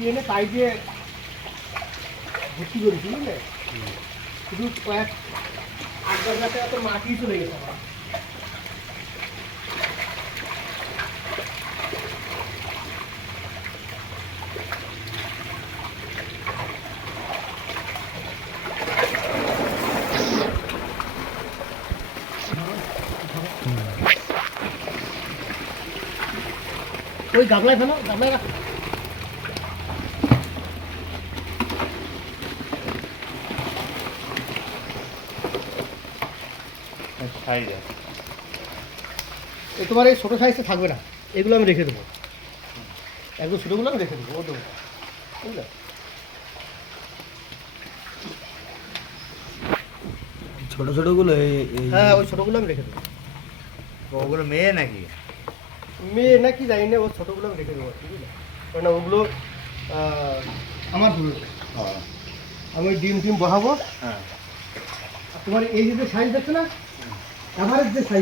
মাটি এনে পাইপে ভর্তি করেছি বুঝলে, শুধু কয়েক 8-10 হাজার টাকা তো মাটি চলে গেছে আমার। ওই গামলায় ফেলো, গামলায় রাখো। তোমার এই ছোটো সাইজটা থাকবে না, এগুলো আমি রেখে দেবো, একদম ছোটোগুলো আমি রেখে দেবো, ও দেবো, বুঝলে? ছোট ছোটগুলো হ্যাঁ, ওই ছোটোগুলো আমি রেখে দেবো। ওগুলো মেয়ে নাকি? মেয়ে নাকি জানি না, ওই ছোটোগুলো আমি রেখে দেবো, বুঝলে? কারণ ওগুলো আমার ধরে আমি ওই ডিম বসাবো। হ্যাঁ। আর তোমার এই যে সাইজ দেখছো না, এভারেজ যে সাইজ